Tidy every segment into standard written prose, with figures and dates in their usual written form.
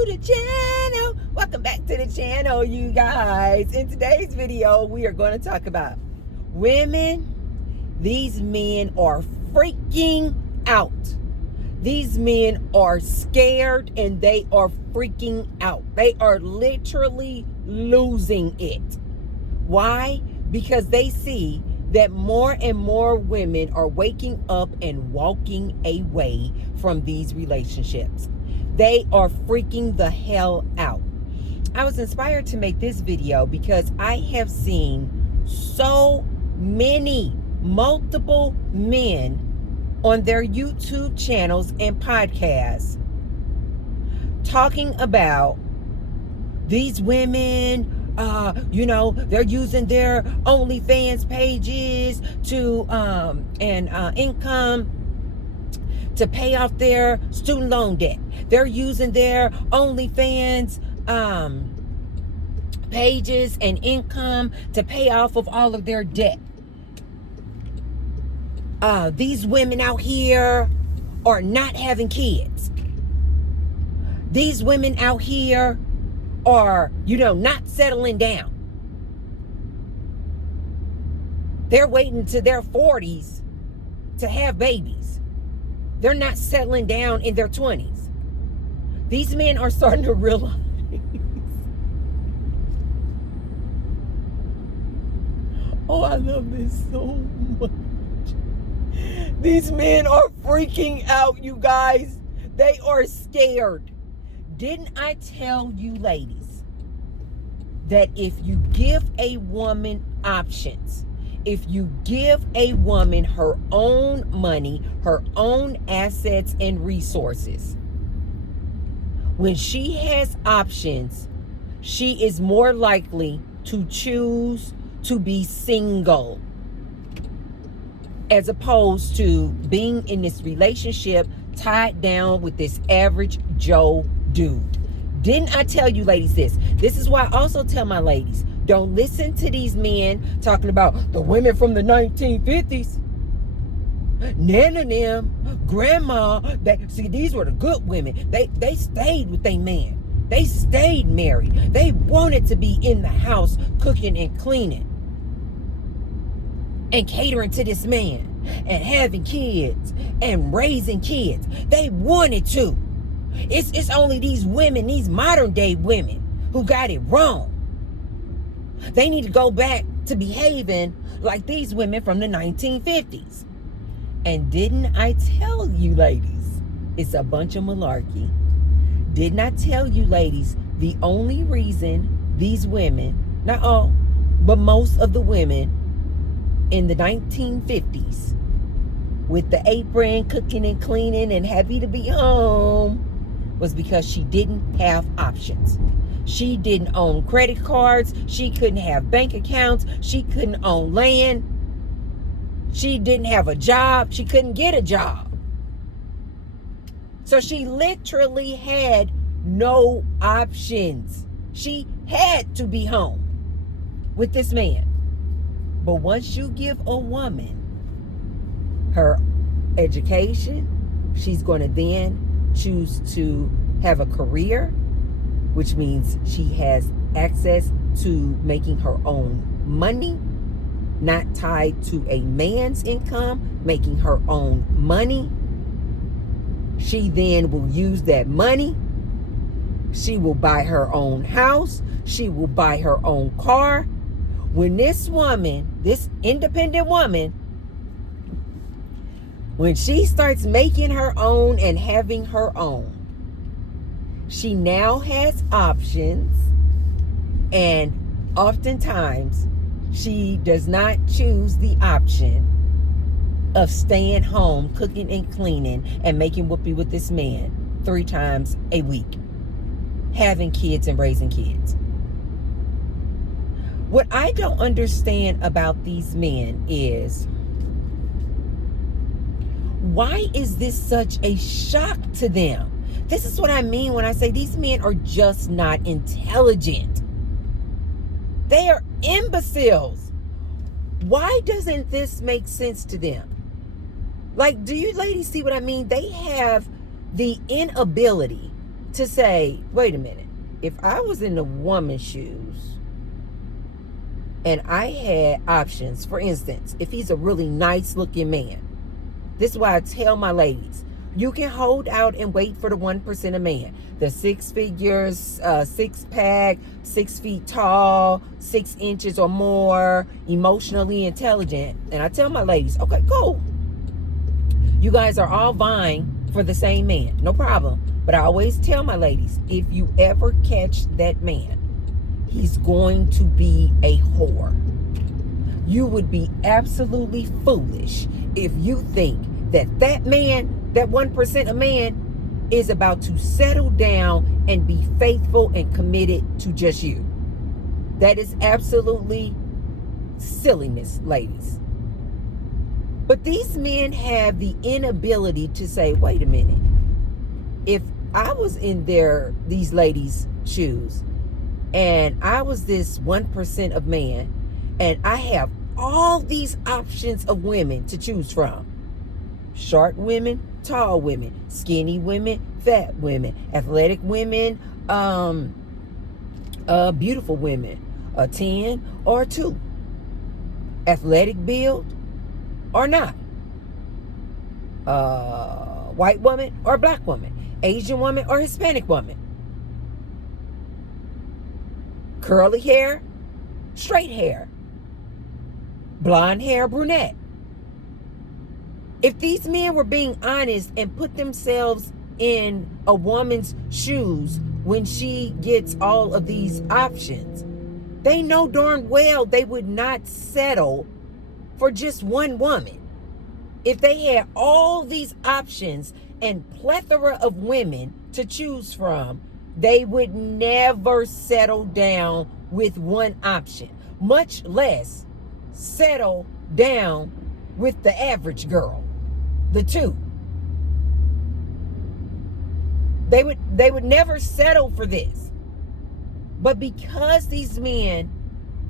to the channel. Welcome back to the channel, you guys. In today's video, we are going to talk about women. These men are freaking out. These men are scared and they are freaking out. They are literally losing it. Why? Because they see that more and more women are waking up and walking away from these relationships. They are freaking the hell out. I was inspired to make this video because I have seen so many multiple men on their YouTube channels and podcasts talking about these women, they're using their OnlyFans pages to income to pay off their student loan debt. They're using their OnlyFans pages and income to pay off of all of their debt. These women out here are not having kids. These women out here are, not settling down. They're waiting to their 40s to have babies. They're not settling down in their 20s. These men are starting to realize oh, I love this so much. These men are freaking out, you guys. They are scared. Didn't I tell you, ladies, that if you give a woman options, if you give a woman her own money, her own assets and resources, when she has options, she is more likely to choose to be single as opposed to being in this relationship tied down with this average Joe dude. Didn't I tell you, ladies, this? This is why I also tell my ladies, don't listen to these men talking about the women from the 1950s. Nana them, grandma, see, these were the good women. They stayed with their man. They stayed married. They wanted to be in the house cooking and cleaning and catering to this man and having kids and raising kids. They wanted to. It's only these women, these modern day women, who got it wrong. They need to go back to behaving like these women from the 1950s. And didn't I tell you, ladies, it's a bunch of malarkey. Didn't I tell you, ladies, the only reason these women, not all, but most of the women in the 1950s with the apron, cooking and cleaning and happy to be home was because she didn't have options. She didn't own credit cards. She couldn't have bank accounts. She couldn't own land. She didn't have a job. She couldn't get a job. So she literally had no options. She had to be home with this man. But once you give a woman her education, she's going to then choose to have a career, which means she has access to making her own money, not tied to a man's income, making her own money. She then will use that money. She will buy her own house. She will buy her own car. When this woman, this independent woman, when she starts making her own and having her own, she now has options, and oftentimes she does not choose the option of staying home, cooking and cleaning and making whoopee with this man 3 times a week, having kids and raising kids. What I don't understand about these men is, why is this such a shock to them? This is what I mean when I say these men are just not intelligent. They are imbeciles. Why doesn't this make sense to them? Like, do you ladies see what I mean? They have the inability to say, wait a minute, if I was in the woman's shoes and I had options, for instance, if he's a really nice looking man, this is why I tell my ladies, you can hold out and wait for the 1% of man. The 6 figures, 6-pack, 6 feet tall, 6 inches or more, emotionally intelligent. And I tell my ladies, okay, cool. You guys are all vying for the same man. No problem. But I always tell my ladies, if you ever catch that man, he's going to be a whore. You would be absolutely foolish if you think that man, that 1% of man, is about to settle down and be faithful and committed to just you. That is absolutely silliness, ladies. But these men have the inability to say, wait a minute, if I was in these ladies' shoes and I was this 1% of man and I have all these options of women to choose from, short women, tall women, skinny women, fat women, athletic women, beautiful women, a 10 or a 2, athletic build or not, white woman or black woman, Asian woman or Hispanic woman, curly hair, straight hair, blonde hair, brunette. If these men were being honest and put themselves in a woman's shoes when she gets all of these options, they know darn well they would not settle for just one woman. If they had all these options and plethora of women to choose from, they would never settle down with one option, much less settle down with the average girl, the 2. They would never settle for this. But because these men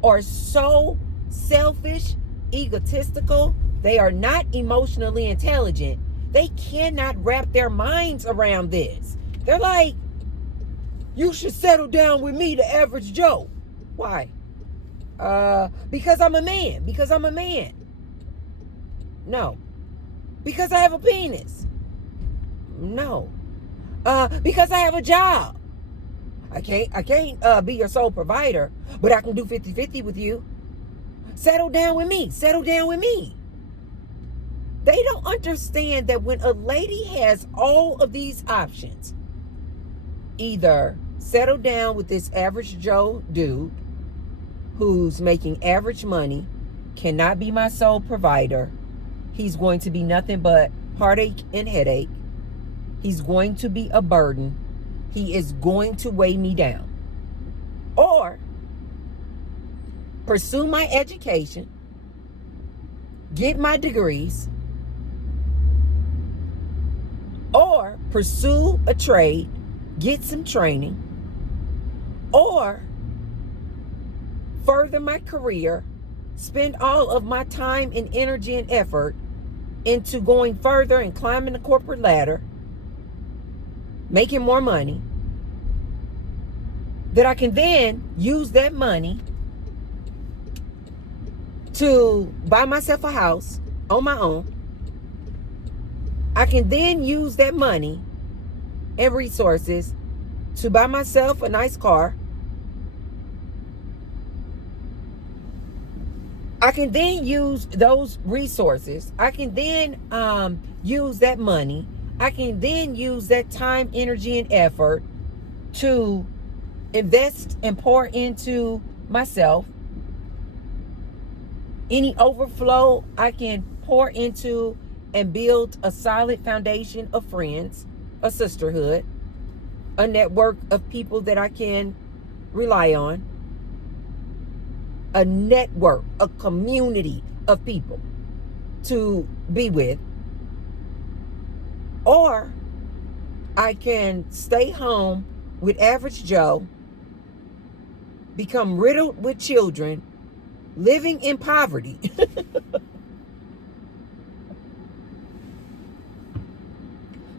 are so selfish, egotistical, they are not emotionally intelligent, they cannot wrap their minds around this. They're like, you should settle down with me, the average Joe. Why? Because I'm a man. Because I'm a man. No. Because I have a penis. No. Because I have a job. I can't be your sole provider, but I can do 50-50 with you. Settle down with me. Settle down with me. They don't understand that when a lady has all of these options, either settle down with this average Joe dude who's making average money, cannot be my sole provider, he's going to be nothing but heartache and headache, he's going to be a burden, he is going to weigh me down. Or pursue my education, get my degrees, or pursue a trade, get some training, or further my career, spend all of my time and energy and effort into going further and climbing the corporate ladder, making more money, that I can then use that money to buy myself a house on my own. I can then use that money and resources to buy myself a nice car. I can then use those resources. I can then use that money. I can then use that time, energy, and effort to invest and pour into myself. Any overflow I can pour into and build a solid foundation of friends, a sisterhood, a network of people that I can rely on, a network, a community of people to be with. Or I can stay home with average Joe, become riddled with children, living in poverty.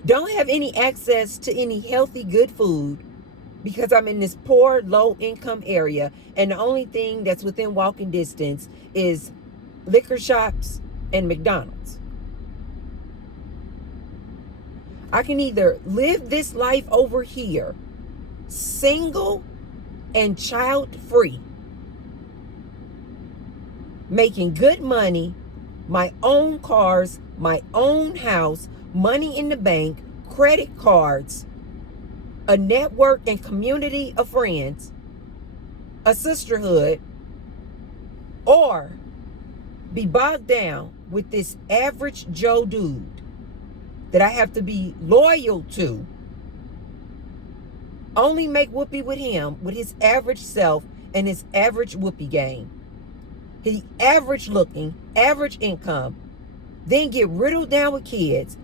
Don't have any access to any healthy, good food because I'm in this poor, low income area. And the only thing that's within walking distance is liquor shops and McDonald's. I can either live this life over here, single and child free, making good money, my own cars, my own house, money in the bank, credit cards, a network and community of friends, a sisterhood, or be bogged down with this average Joe dude that I have to be loyal to, only make whoopee with him, with his average self and his average whoopee game. He average looking, average income, then get riddled down with kids,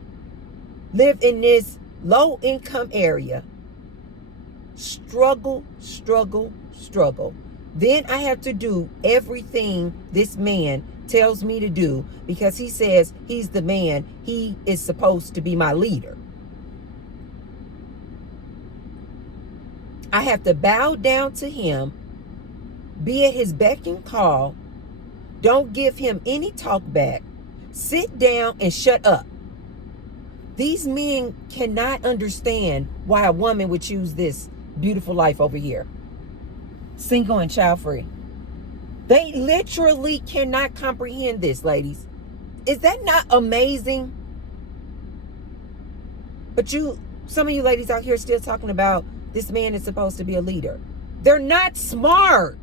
live in this low income area, struggle. Then I have to do everything this man tells me to do because he says he's the man. He is supposed to be my leader. I have to bow down to him, be at his beck and call, don't give him any talk back, sit down and shut up. These men cannot understand why a woman would choose this beautiful life over here, single and child free. They literally cannot comprehend this, ladies. Is that not amazing? But some of you ladies out here still talking about this man is supposed to be a leader. They're not smart.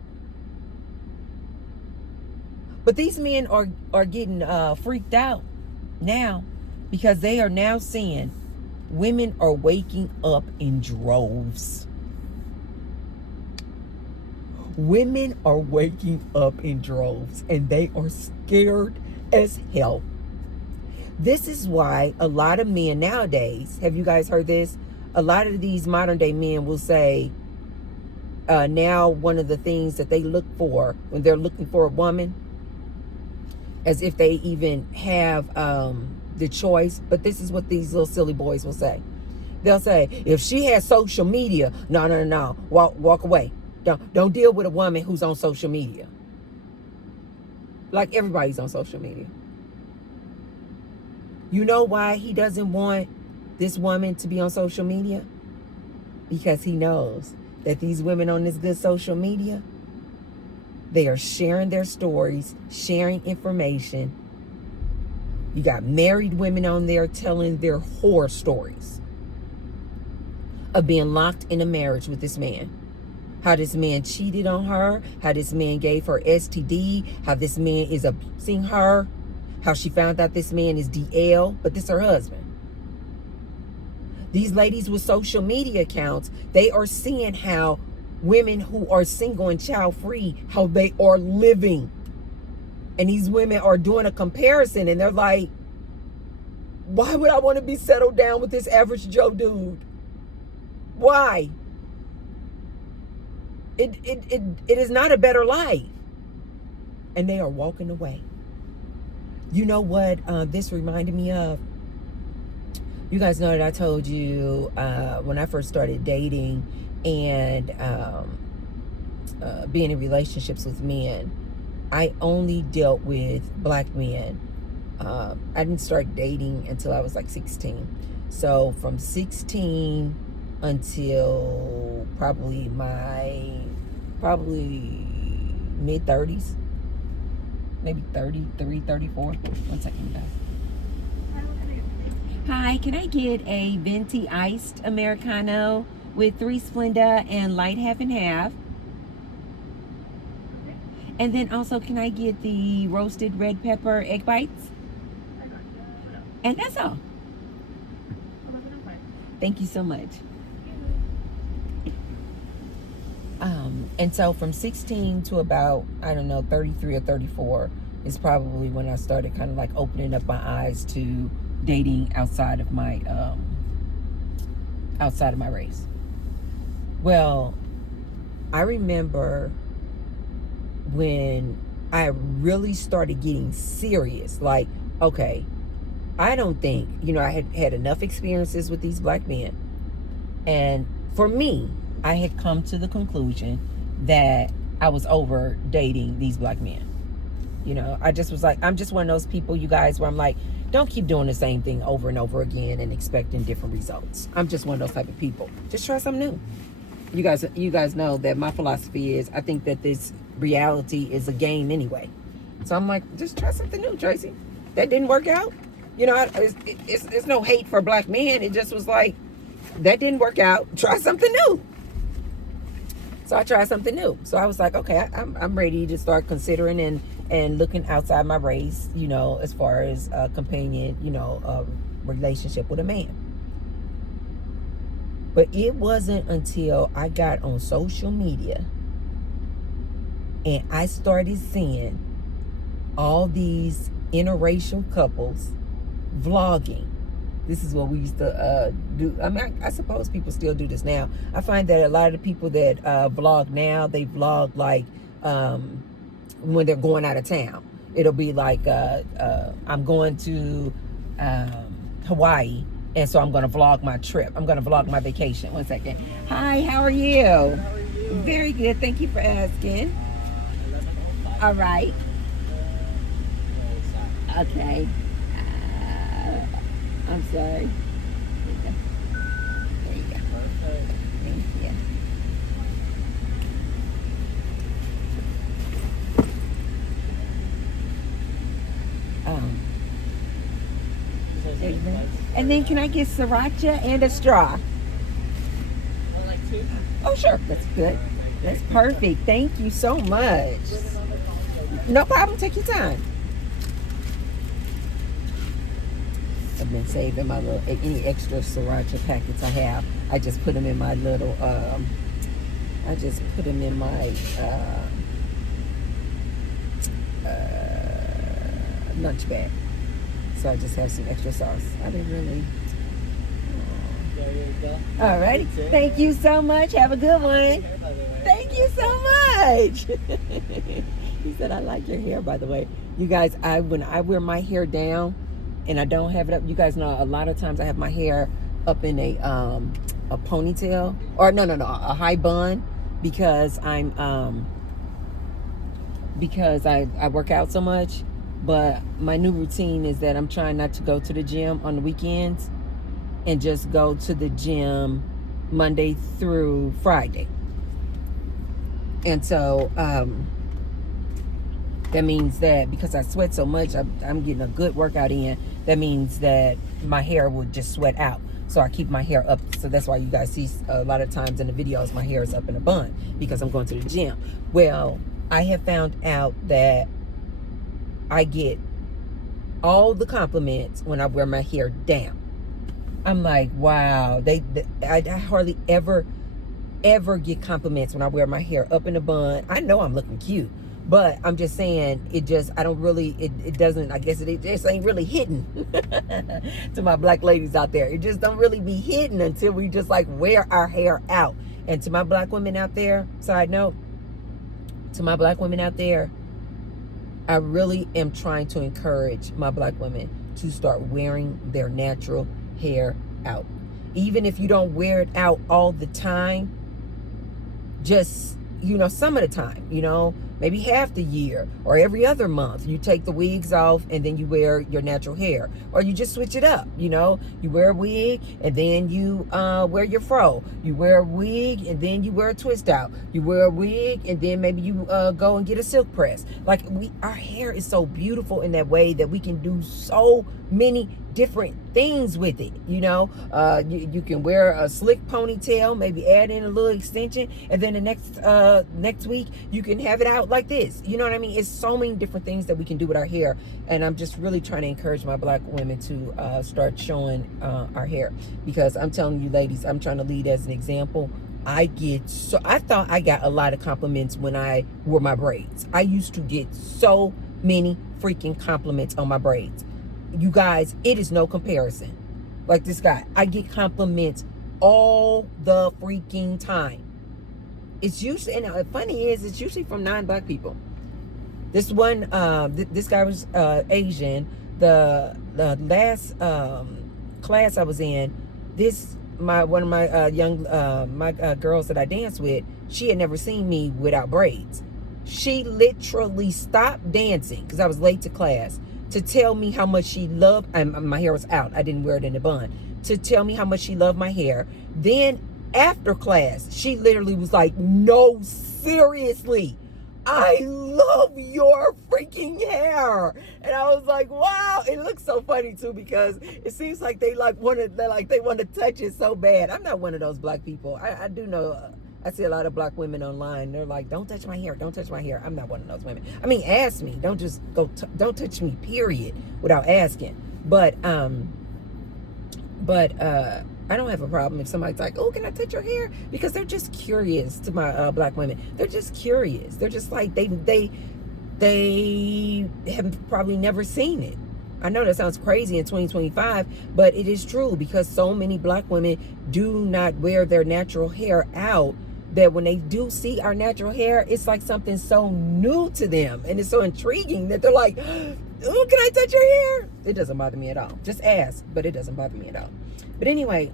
But these men are getting freaked out now because they are now seeing women are waking up in droves. Women are waking up in droves and they are scared as hell. This is why a lot of men nowadays, have you guys heard this? A lot of these modern day men will say, now one of the things that they look for when they're looking for a woman, as if they even have the choice, but this is what these little silly boys will say. They'll say, if she has social media, no, walk away. Don't deal with a woman who's on social media. Like everybody's on social media. You know why he doesn't want this woman to be on social media? Because he knows that these women on this good social media, they are sharing their stories, sharing information. You got married women on there telling their horror stories of being locked in a marriage with this man. How this man cheated on her, how this man gave her STD, how this man is abusing her, how she found out this man is DL, but this is her husband. These ladies with social media accounts, they are seeing how women who are single and child-free, how they are living. And these women are doing a comparison and they're like, why would I want to be settled down with this average Joe dude? Why? It is not a better life. And they are walking away. You know what this reminded me of? You guys know that I told you when I first started dating and being in relationships with men, I only dealt with black men. I didn't start dating until I was like 16. So from 16 until probably mid 30s, maybe 33, 34. 1 second, guys. Hi, can I get a venti iced Americano with 3 Splenda and light half and half? And then also, can I get the roasted red pepper egg bites? And that's all. Thank you so much. And so from 16 to about, I don't know, 33 or 34 is probably when I started kind of like opening up my eyes to dating outside of my race. Well, I remember when I really started getting serious, like, okay, I don't think, I had enough experiences with these black men. And for me, I had come to the conclusion that I was over dating these black men. I just was like, I'm just one of those people, you guys, where I'm like, don't keep doing the same thing over and over again and expecting different results. I'm just one of those type of people. Just try something new. You guys know that my philosophy is, I think that this reality is a game anyway. So I'm like, just try something new, Tracy. That didn't work out. It's no hate for black men. It just was like, that didn't work out. Try something new. So I tried something new. So I was like, okay, I'm ready to start considering and looking outside my race, as far as a companion, relationship with a man. But it wasn't until I got on social media and I started seeing all these interracial couples vlogging. This is what we used to do. I mean, I suppose people still do this now. I find that a lot of the people that vlog now, they vlog like when they're going out of town. It'll be like, I'm going to Hawaii, and so I'm going to vlog my trip. I'm going to vlog my vacation. One second. Hi, how are you? How are you? Very good. Thank you for asking. All right. Okay. I'm sorry. There you go. Perfect. Thank you. And then can I get sriracha and a straw? Like two? Oh, sure. That's good. That's perfect. Thank you so much. No problem. Take your time. I've been saving my little, any extra sriracha packets I have. I just put them in my little, lunch bag. So I just have some extra sauce. I didn't really. There you go. All right. Thank you so much. Have a good one. Thank you so much. He said, I like your hair, by the way. You guys, when I wear my hair down and I don't have it up, you guys know a lot of times I have my hair up in a ponytail, or no, a high bun, because because I work out so much. But my new routine is that I'm trying not to go to the gym on the weekends and just go to the gym Monday through Friday. And so that means that because I sweat so much, I'm getting a good workout in. That means that my hair will just sweat out. So I keep my hair up. So that's why you guys see a lot of times in the videos, my hair is up in a bun because I'm going to the gym. Well, I have found out that I get all the compliments when I wear my hair down. I'm like, wow. I hardly ever get compliments when I wear my hair up in a bun. I know I'm looking cute, but I'm just saying, it doesn't, I guess it just ain't really hitting to my black ladies out there. It just don't really be hitting until we just like wear our hair out. And to my black women out there, side note, to my black women out there, I really am trying to encourage my black women to start wearing their natural hair out. Even if you don't wear it out all the time, just, some of the time, maybe half the year or every other month, you take the wigs off and then you wear your natural hair, or you just switch it up. You wear a wig and then you wear your fro. You wear a wig and then you wear a twist out. You wear a wig and then maybe you go and get a silk press. Like, our hair is so beautiful in that way that we can do so many different things with it. You can wear a slick ponytail, maybe add in a little extension, and then the next week you can have it out like this. You know what I mean? It's so many different things that we can do with our hair, and I'm just really trying to encourage my black women to start showing our hair, because I'm telling you, ladies, I'm trying to lead as an example. I thought I got a lot of compliments when I wore my braids. I used to get so many freaking compliments on my braids. You guys, it is no comparison. Like this guy, I get compliments all the freaking time. It's usually, and the funny is, it's usually from non-black people. This one, this guy was Asian, the last class I was in, one of my young girls that I dance with, she had never seen me without braids. She literally stopped dancing because I was late to class to tell me how much she loved. My hair was out. I didn't wear it in a bun. To tell me how much she loved my hair. Then after class, she literally was like, "No, seriously, I love your freaking hair." And I was like, wow. It looks so funny too, because it seems like they want to touch it so bad. I'm not one of those black people. I do know, I see a lot of black women online. They're like, "Don't touch my hair, don't touch my hair." I'm not one of those women. I mean, ask me. Don't just don't touch me, period, without asking. But I don't have a problem if somebody's like, "Oh, can I touch your hair?" Because they're just curious. To my black women, they're just curious. They're just like, they have probably never seen it. I know that sounds crazy in 2025, but it is true, because so many black women do not wear their natural hair out, that when they do see our natural hair, it's like something so new to them, and it's so intriguing that they're like, "Oh, can I touch your hair?" It doesn't bother me at all. Just ask, but it doesn't bother me at all. But anyway,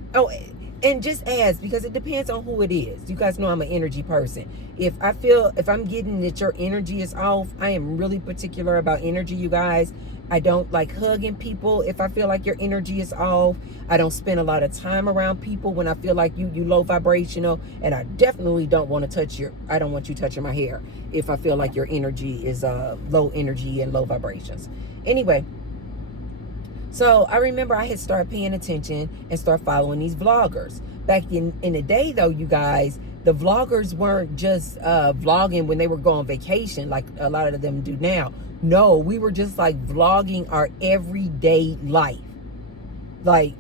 and just ask, because it depends on who it is. You guys know I'm an energy person. If I'm getting that your energy is off, I am really particular about energy, you guys. I don't like hugging people if I feel like your energy is off. I don't spend a lot of time around people when I feel like you low vibrational. And I definitely don't want to I don't want you touching my hair if I feel like your energy is low energy and low vibrations. Anyway, so I remember I had started paying attention and start following these vloggers. Back in the day, though, you guys, the vloggers weren't just vlogging when they were going on vacation like a lot of them do now. No, we were just like vlogging our everyday life. Like,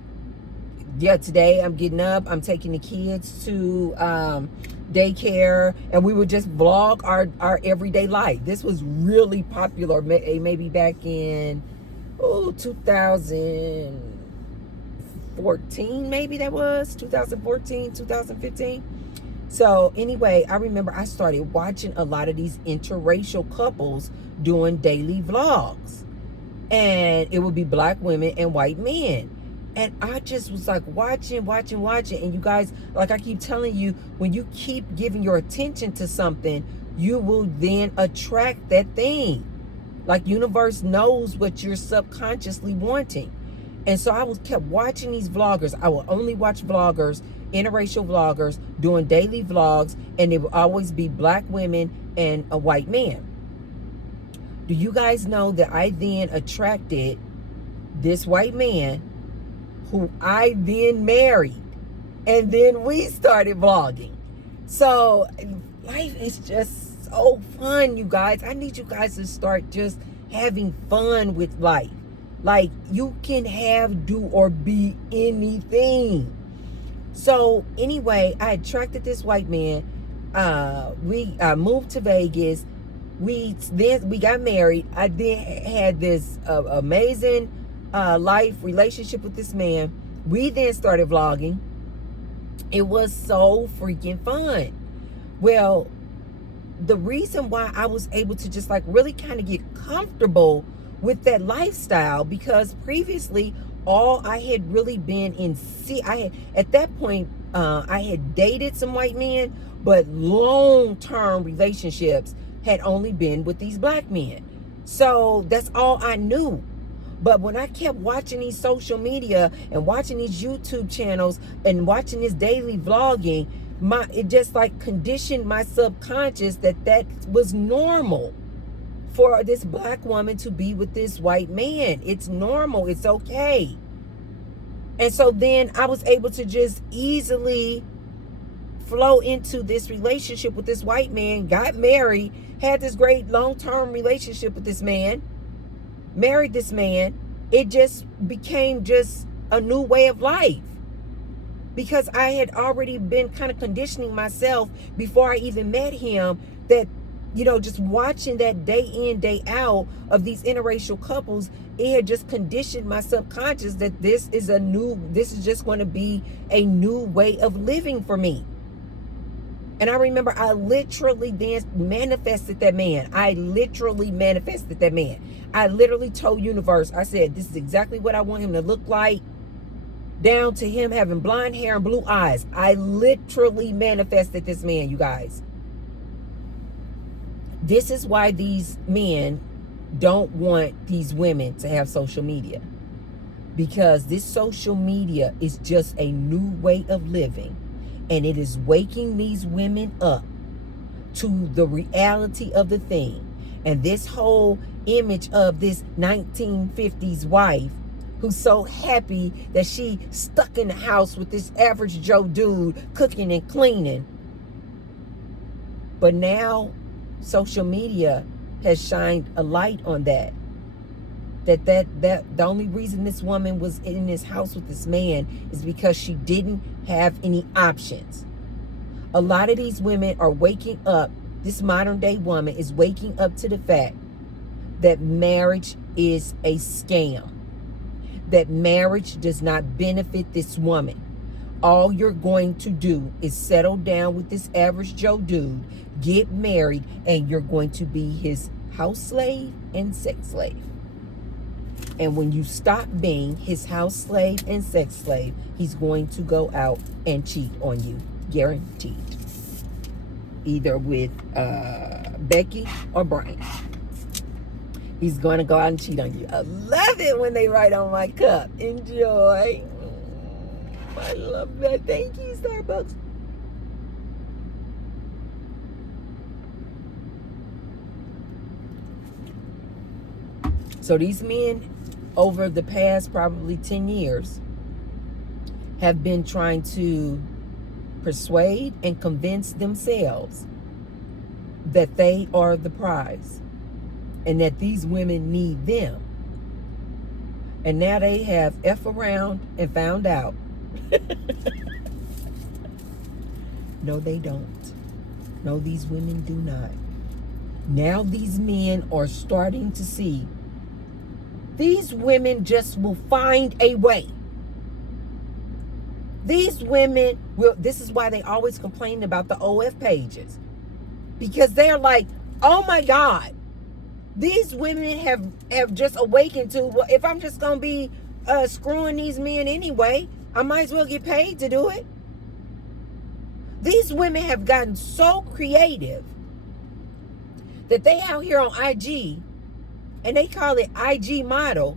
yeah, today I'm getting up, I'm taking the kids to daycare, and we would just vlog our everyday life. This was really popular maybe back in 2014, maybe that was 2014, 2015. So anyway, I remember I started watching a lot of these interracial couples doing daily vlogs, and it would be black women and white men. And I just was like watching. And you guys, like I keep telling you, when you keep giving your attention to something, you will then attract that thing. Like, universe knows what you're subconsciously wanting. And so I kept watching these vloggers. I will only watch vloggers, interracial vloggers, doing daily vlogs, and it will always be black women and a white man. Do you guys know that I then attracted this white man, who I then married, and then we started vlogging? So life is just so fun, you guys. I need you guys to start just having fun with life. Like, you can do or be anything. So anyway, I attracted this white man. We moved to Vegas. We got married. I then had this amazing life relationship with this man. We then started vlogging. It was so freaking fun. Well, the reason why I was able to just like really kind of get comfortable with that lifestyle, because previously all I had really been at that point I had dated some white men, but long-term relationships had only been with these black men. So that's all I knew. But when I kept watching these social media and watching these YouTube channels and watching this daily vlogging, it just like conditioned my subconscious that was normal for this black woman to be with this white man. It's normal. It's okay. And so then I was able to just easily flow into this relationship with this white man, got married, had this great long-term relationship with this man, married this man. It just became just a new way of life, because I had already been kind of conditioning myself before I even met him that, just watching that day in, day out of these interracial couples, it had just conditioned my subconscious that this is just going to be a new way of living for me. And I remember I literally manifested that man. I literally manifested that man. I literally told universe, I said, this is exactly what I want him to look like, down to him having blonde hair and blue eyes. I literally manifested this man, you guys. This is why these men don't want these women to have social media. Because this social media is just a new way of living. And it is waking these women up to the reality of the thing. And this whole image of this 1950s wife who's so happy that she stuck in the house with this average Joe dude cooking and cleaning. But now social media has shined a light on that. That the only reason this woman was in this house with this man is because she didn't have any options. A lot of these women are waking up. This modern day woman is waking up to the fact that marriage is a scam. That marriage does not benefit this woman. All you're going to do is settle down with this average Joe dude, get married, and you're going to be his house slave and sex slave. And when you stop being his house slave and sex slave, he's going to go out and cheat on you. Guaranteed. Either with Becky or Brian. He's going to go out and cheat on you. I love it when they write on my cup. Enjoy. I love that. Thank you, Starbucks. So these men, over the past probably 10 years, have been trying to persuade and convince themselves that they are the prize and that these women need them. And now they have F around and found out. No, they don't. No, these women do not. Now these men are starting to see these women just will find a way. These women will, this is why they always complain about the OF pages. Because they're like, oh my God, these women have just awakened to, well, if I'm just going to be screwing these men anyway, I might as well get paid to do it. These women have gotten so creative that they out here on IG and they call it IG model.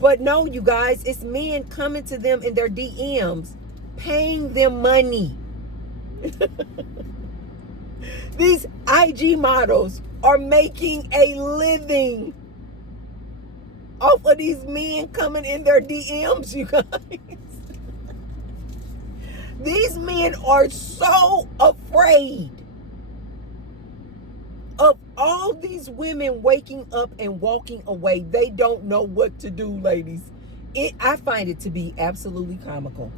But no, you guys, it's men coming to them in their DMs, paying them money. These IG models are making a living off of these men coming in their DMs, you guys. These men are so afraid of all these women waking up and walking away. They don't know what to do, ladies. I find it to be absolutely comical.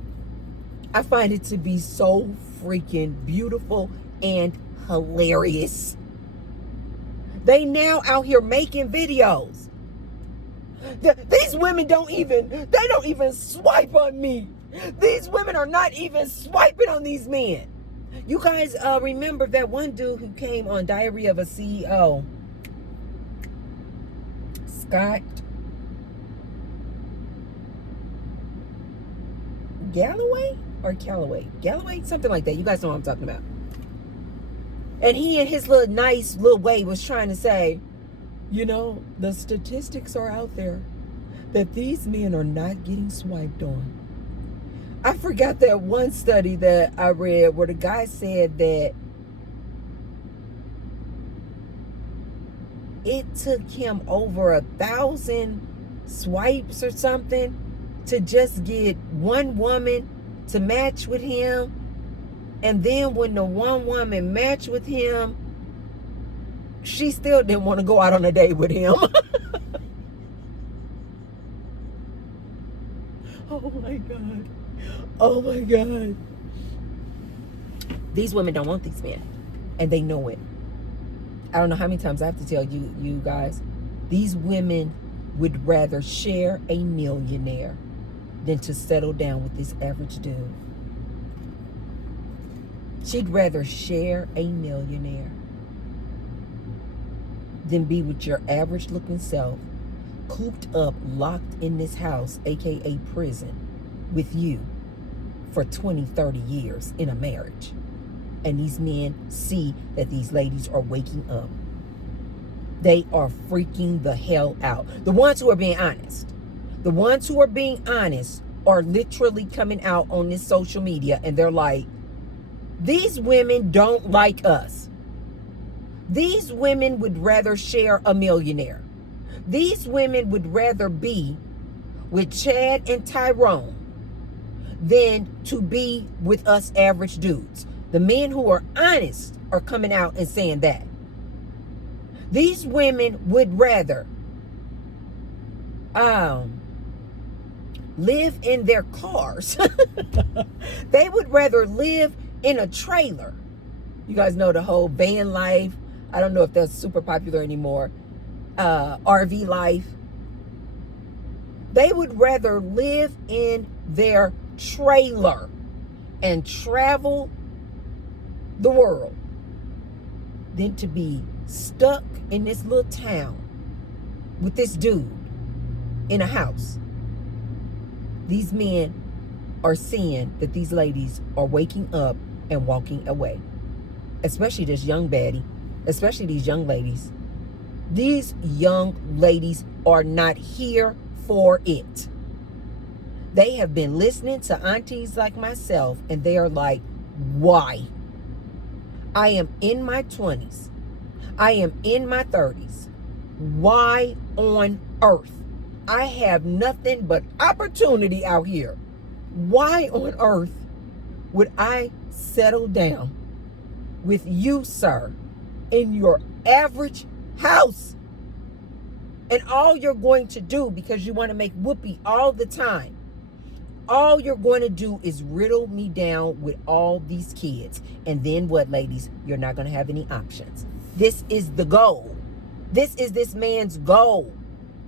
I find it to be so freaking beautiful and hilarious. They now out here making videos. These women don't even swipe on me. These women are not even swiping on these men. You guys remember that one dude who came on Diary of a CEO? Scott Galloway or Calloway? Galloway? Something like that. You guys know what I'm talking about. And he in his little nice little way was trying to say, you know, the statistics are out there that these men are not getting swiped on. I forgot that one study that I read where the guy said that it took him over 1,000 swipes or something to just get one woman to match with him. And then when the one woman matched with him, she still didn't want to go out on a date with him. Oh my God. Oh my God. These women don't want these men. And they know it. I don't know how many times I have to tell you guys. These women would rather share a millionaire than to settle down with this average dude. She'd rather share a millionaire than be with your average looking self, cooped up, locked in this house, aka prison, with you for 20, 30 years in a marriage. And these men see that these ladies are waking up. They are freaking the hell out. The ones who are being honest. The ones who are being honest are literally coming out on this social media and they're like, these women don't like us. These women would rather share a millionaire. These women would rather be with Chad and Tyrone than to be with us average dudes. The men who are honest are coming out and saying that. These women would rather live in their cars. They would rather live in a trailer. You guys know the whole van life. I don't know if that's super popular anymore. RV life. They would rather live in their trailer and travel the world than to be stuck in this little town with this dude in a house. These men are seeing that these ladies are waking up and walking away. Especially this young baddie. Especially these young ladies. These young ladies are not here for it. They have been listening to aunties like myself and they are like, why? I am in my 20s. I am in my 30s. Why on earth? I have nothing but opportunity out here. Why on earth would I settle down with you, sir, in your average house? And all you're going to do, because you want to make whoopee all the time, all you're going to do is riddle me down with all these kids. And then what, ladies? You're not going to have any options. This is the goal. This is this man's goal,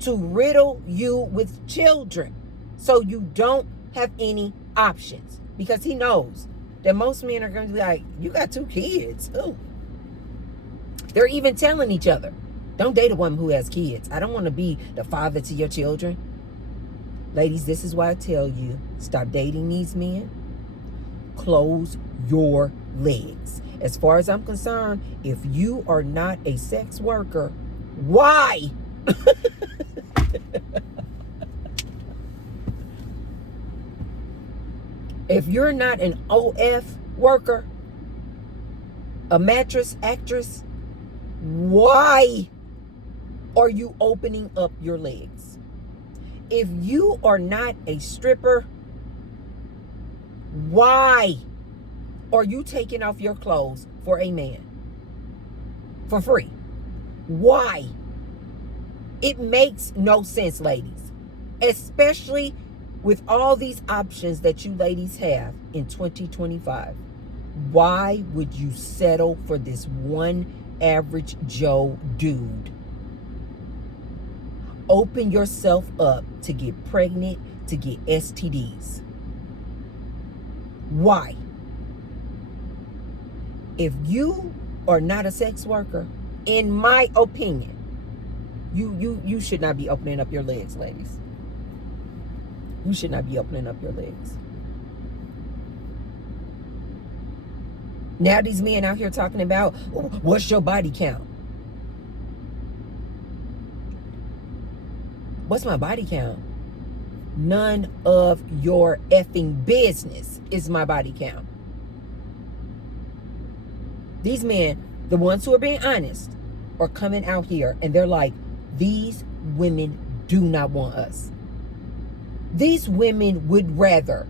to riddle you with children so you don't have any options. Because he knows that most men are going to be like, you got 2 kids. Ooh. They're even telling each other, don't date a woman who has kids. I don't want to be the father to your children. Ladies, this is why I tell you, stop dating these men. Close your legs. As far as I'm concerned, if you are not a sex worker, why? If you're not an OF worker, a mattress actress, why are you opening up your legs? If you are not a stripper, why are you taking off your clothes for a man? For free. Why? It makes no sense, ladies. Especially with all these options that you ladies have in 2025. Why would you settle for this one average Joe dude? Open yourself up to get pregnant, to get STDs. Why? If you are not a sex worker, in my opinion, you should not be opening up your legs, ladies. You should not be opening up your legs. Now these men out here talking about, what's your body count? What's my body count? None of your effing business is my body count. These men, the ones who are being honest, are coming out here and they're like, these women do not want us. These women would rather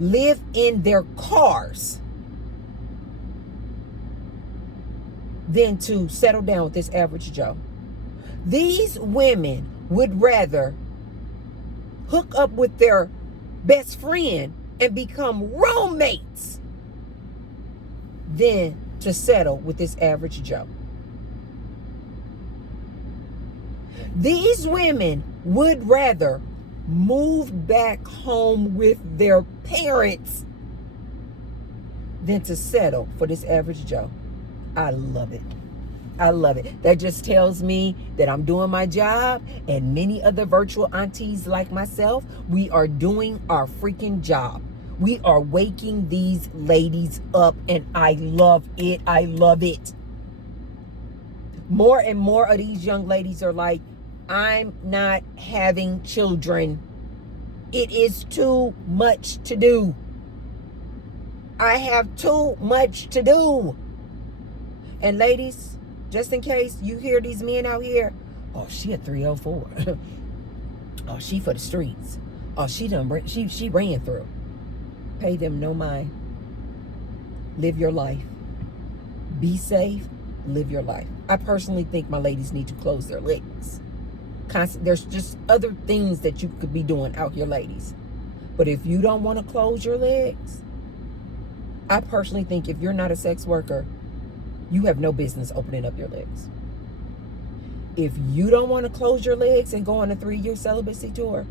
live in their cars than to settle down with this average Joe. These women would rather hook up with their best friend and become roommates than to settle with this average Joe. These women would rather move back home with their parents than to settle for this average Joe. I love it. I love it. That just tells me that I'm doing my job, and many other virtual aunties like myself, we are doing our freaking job. We are waking these ladies up, and I love it. I love it. More and more of these young ladies are like, I'm not having children. It is too much to do. I have too much to do. And ladies, just in case you hear these men out here, oh, she a 304. Oh, she for the streets. Oh, she ran through. Pay them no mind. Live your life. Be safe. Live your life. I personally think my ladies need to close their legs. There's just other things that you could be doing out here, ladies. But if you don't want to close your legs, I personally think if you're not a sex worker, you have no business opening up your legs. If you don't want to close your legs and go on a 3-year celibacy tour,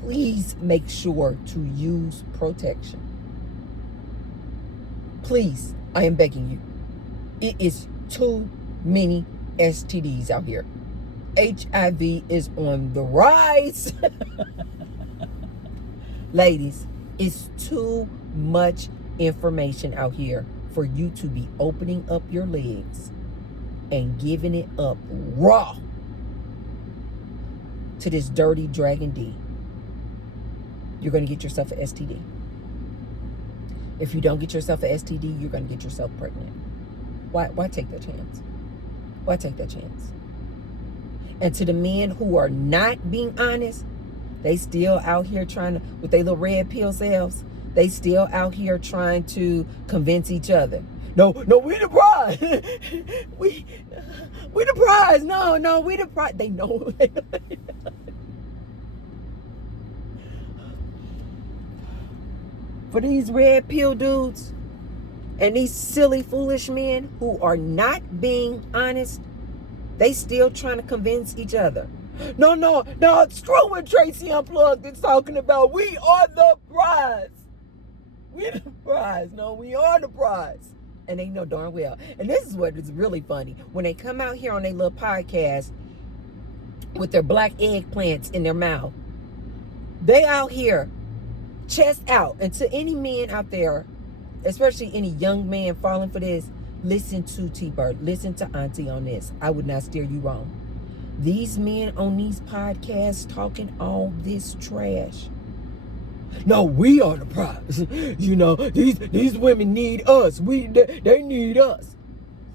please make sure to use protection. Please, I am begging you. It is too many STDs out here. HIV is on the rise. Ladies, it's too much information out here for you to be opening up your legs and giving it up raw to this dirty Dragon D. You're going to get yourself an STD. If you don't get yourself an STD, you're going to get yourself pregnant. Why take that chance? Why take that chance? And to the men who are not being honest, they still out here trying to, with their little red pill selves, they still out here trying to convince each other. No, we the prize. we the prize. No, we the prize. They know. For these red pill dudes and these silly, foolish men who are not being honest, they still trying to convince each other. No, screw what Tracy Unplugged is talking about. We are the prize. We're the prize. No, we are the prize. And they know darn well. And this is what is really funny. When they come out here on their little podcast with their black eggplants in their mouth, they out here, chest out. And to any men out there, especially any young man falling for this, listen to T-Bird. Listen to Auntie on this. I would not steer you wrong. These men on these podcasts talking all this trash. No, we are the prize. You know, these women need us. They need us.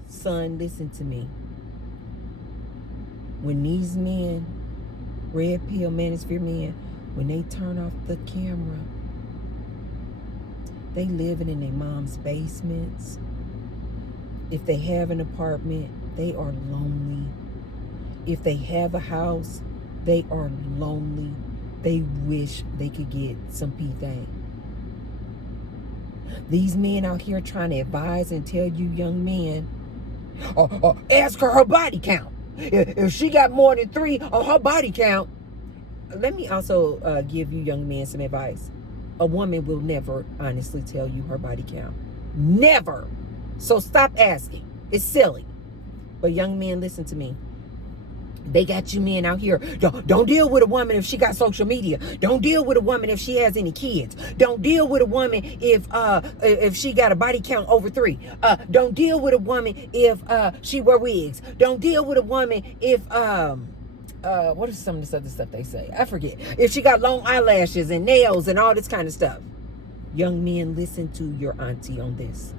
Son, listen to me. When these men, red pill manosphere men, when they turn off the camera, they living in their mom's basements. If they have an apartment, they are lonely. If they have a house, they are lonely. They wish they could get some P-Thing. These men out here trying to advise and tell you young men, ask her body count. If she got more than 3 on her body count. Let me also give you young men some advice. A woman will never honestly tell you her body count. Never. So stop asking. It's silly. But young men, listen to me. They got you men out here. Don't deal with a woman if she got social media. Don't deal with a woman if she has any kids. Don't deal with a woman if she got a body count over 3. Don't deal with a woman if she wear wigs. Don't deal with a woman if what is some of this other stuff they say? I forget. If she got long eyelashes and nails and all this kind of stuff. Young men, listen to your auntie on this.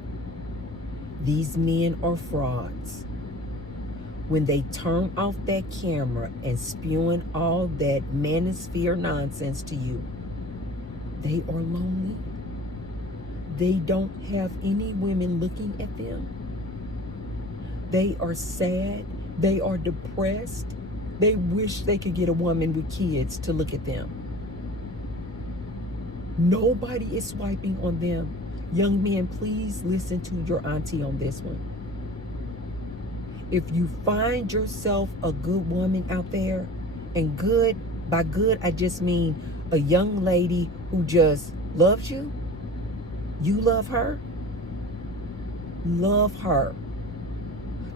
These men are frauds. When they turn off that camera and spewing all that manosphere nonsense to you, they are lonely. They don't have any women looking at them. They are sad. They are depressed. They wish they could get a woman with kids to look at them. Nobody is swiping on them. Young men, please listen to your auntie on this one. If you find yourself a good woman out there, and good, by good, I just mean a young lady who just loves you, You love her? Love her.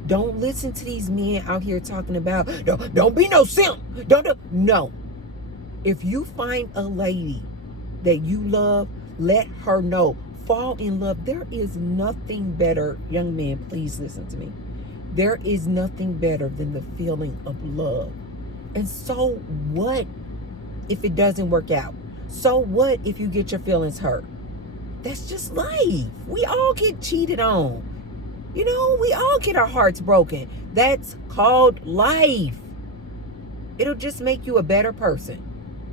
Don't listen to these men out here talking about, don't be no simp. No. If you find a lady that you love, let her know. Fall in love. There is nothing better, young men, please listen to me. There is nothing better than the feeling of love. And so what if it doesn't work out? So what if you get your feelings hurt? That's just life. We all get cheated on. You know, we all get our hearts broken. That's called life. It'll just make you a better person.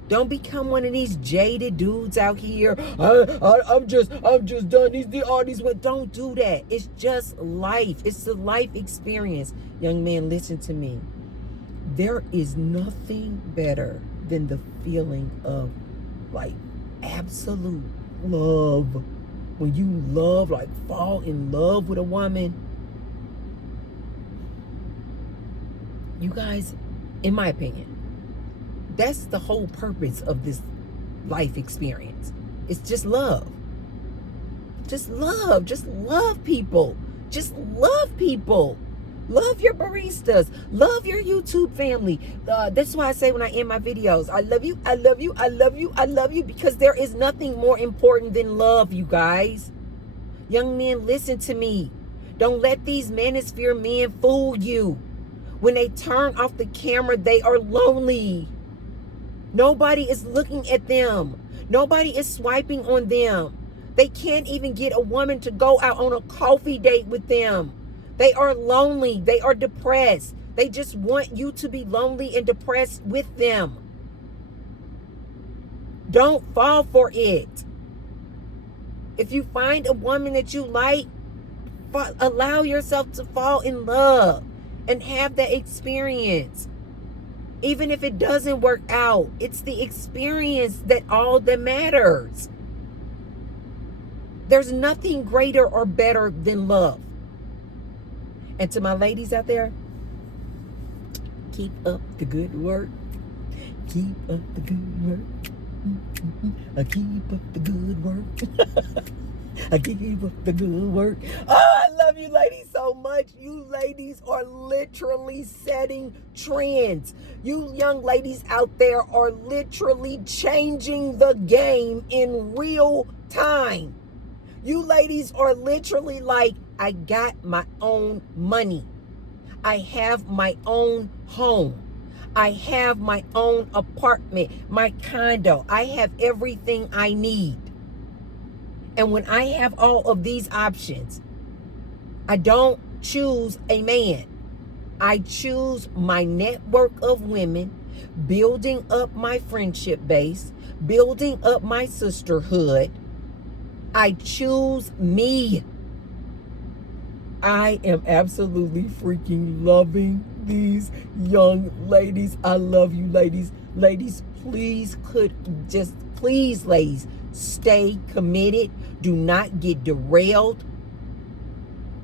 Don't become one of these jaded dudes out here. I'm just done. All these. Don't do that. It's just life. It's the life experience. Young man, listen to me. There is nothing better than the feeling of like absolute love. When you love, like fall in love with a woman. You guys, in my opinion, that's the whole purpose of this life experience. It's just love. Just love. Just love people. Just love people. Love your baristas. Love your YouTube family. That's why I say when I end my videos, I love you, I love you, I love you, I love you, because there is nothing more important than love, you guys. Young men, listen to me. Don't let these manosphere men fool you. When they turn off the camera, they are lonely. Nobody is looking at them. Nobody is swiping on them. They can't even get a woman to go out on a coffee date with them. They are lonely. They are depressed. They just want you to be lonely and depressed with them. Don't fall for it. If you find a woman that you like, allow yourself to fall in love and have that experience. Even if it doesn't work out, it's the experience that matters. There's nothing greater or better than love. And to my ladies out there, keep up the good work. Keep up the good work. Keep up the good work. I keep up the good work. Oh, I love you ladies so much. You ladies are literally setting trends. You young ladies out there are literally changing the game in real time. You ladies are literally like, I got my own money. I have my own home. I have my own apartment, my condo. I have everything I need. And when I have all of these options, I don't choose a man. I choose my network of women, building up my friendship base, building up my sisterhood. I choose me. I am absolutely freaking loving these young ladies. I love you, ladies. Ladies, please, ladies, stay committed. Do not get derailed.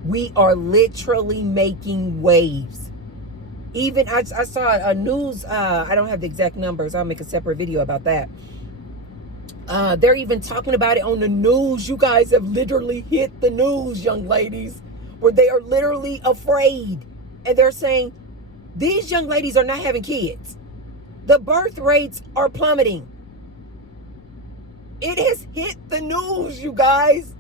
We are literally making waves. Even I saw a news, I don't have the exact numbers. I'll make a separate video about that. They're even talking about it on the news. You guys have literally hit the news, young ladies, where they are literally afraid. And they're saying, these young ladies are not having kids. The birth rates are plummeting. It has hit the news, you guys.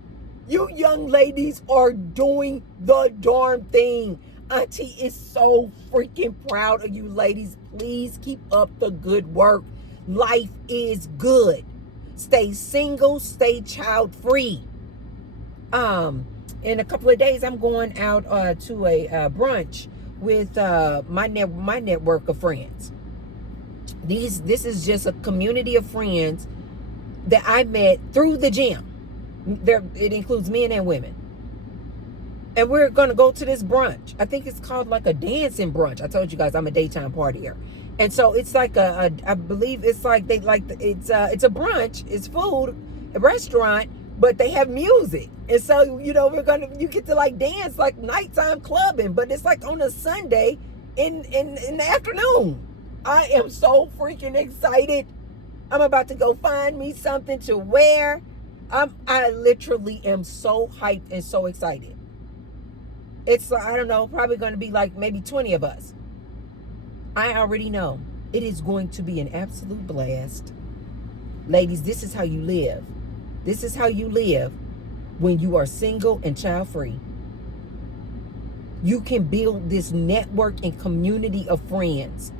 You young ladies are doing the darn thing. Auntie is so freaking proud of you ladies. Please keep up the good work. Life is good. Stay single, stay child free. In a couple of days, I'm going out to a brunch with my network of friends. This is just a community of friends that I met through the gym. It includes men and women. And we're going to go to this brunch. I think it's called like a dancing brunch. I told you guys I'm a daytime partier. And so it's like I believe it's like it's a brunch, it's food, a restaurant, but they have music. And so, you get to like dance like nighttime clubbing, but it's like on a Sunday in the afternoon. I am so freaking excited. I'm about to go find me something to wear. I literally am so hyped and so excited. It's, I don't know, probably going to be like maybe 20 of us. I already know it is going to be an absolute blast. Ladies, this is how you live. This is how you live when you are single and child free. You can build this network and community of friends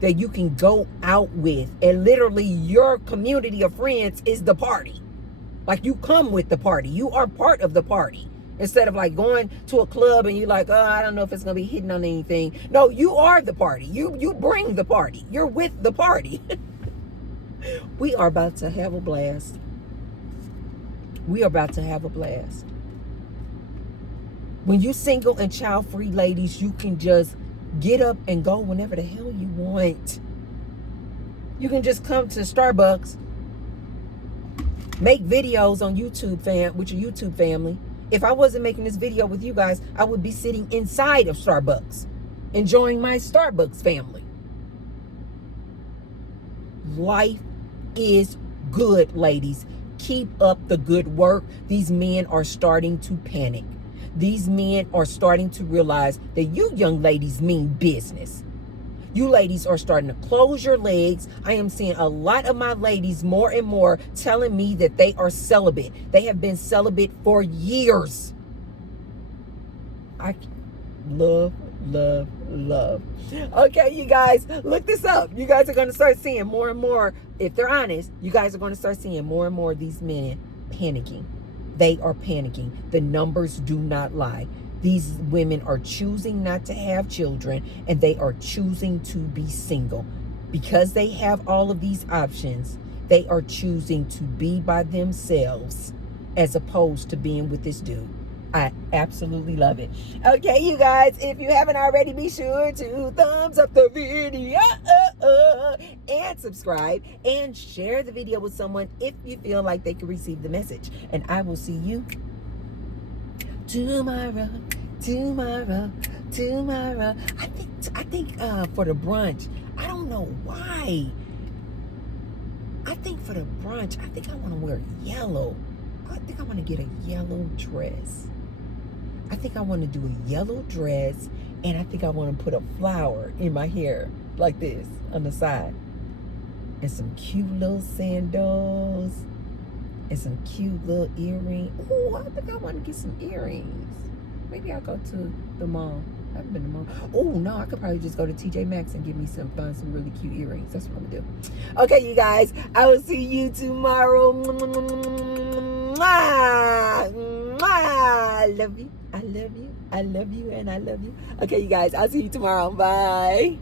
that you can go out with. And literally your community of friends is the party. Like, you come with the party. You are part of the party. Instead of like going to a club and you're like, oh, I don't know if it's going to be hitting on anything. No, you are the party. You bring the party. You're with the party. We are about to have a blast. We are about to have a blast. When you're single and child-free, ladies, you can just get up and go whenever the hell you want. You can just come to Starbucks, make videos on YouTube with your YouTube family. If I wasn't making this video with you guys, I would be sitting inside of Starbucks, enjoying my Starbucks family. Life is good, ladies. Keep up the good work. These men are starting to panic. These men are starting to realize that you young ladies mean business. You ladies are starting to close your legs. I am seeing a lot of my ladies more and more telling me that they are celibate. They have been celibate for years. I love. Okay, you guys, look this up. You guys are going to start seeing more and more. If they're honest, you guys are going to start seeing more and more of these men panicking. They are panicking. The numbers do not lie. These women are choosing not to have children, and they are choosing to be single. Because they have all of these options, they are choosing to be by themselves as opposed to being with this dude. I absolutely love it. Okay, you guys, if you haven't already, be sure to thumbs up the video and subscribe and share the video with someone if you feel like they could receive the message. And I will see you tomorrow. I think for the brunch, I don't know why. I think for the brunch, I think I want to wear yellow. I think I want to get a yellow dress. I think I want to do a yellow dress, and I think I want to put a flower in my hair like this on the side, and some cute little sandals, and some cute little earrings. Oh, I think I want to get some earrings. Maybe I'll go to the mall. I haven't been to the mall. Oh no, I could probably just go to TJ Maxx and get me some really cute earrings. That's what I'm gonna do. Okay, you guys, I will see you tomorrow. I love you, and I love you. Okay, you guys, I'll see you tomorrow. Bye.